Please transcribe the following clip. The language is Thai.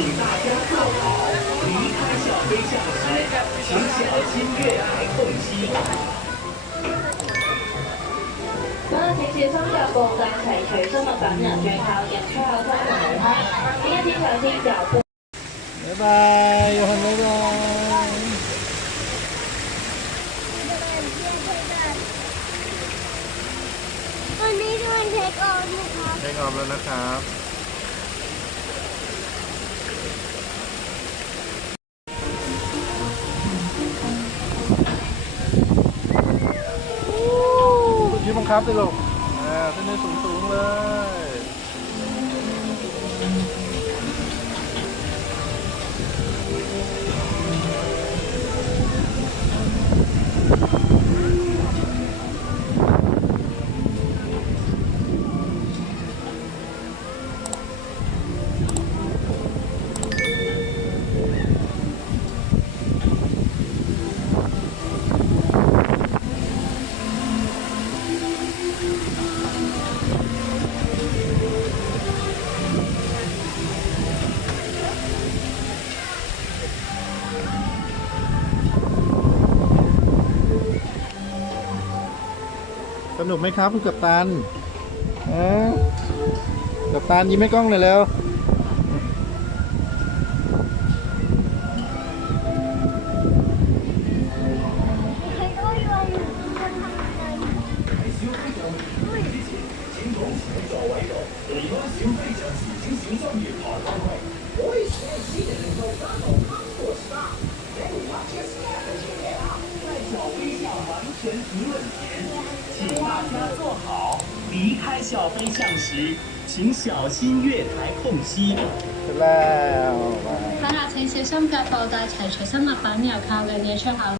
请大家坐好，离开小飞象时，请小心月台空隙。請小心腳步，但齊隨生物品人最靠近出口通同樓梯。呢一天上天腳步。拜拜，約翰拜拜。วันนี้จะเป็นเทคออฟนะครับ เทคออฟแล้วนะครับยืดบังคับสิลูกเส้นนี้สูงๆเลยสนุกไหมครับคุณกัปตันกัปตันยิ้มให้กล้องหน่อยแล้ว请大家坐好，离开小飞象时，请小心月台空隙。 เสร็จแล้ว ขณะ請小心腳步，但齊隨生物品由靠近嘅出口。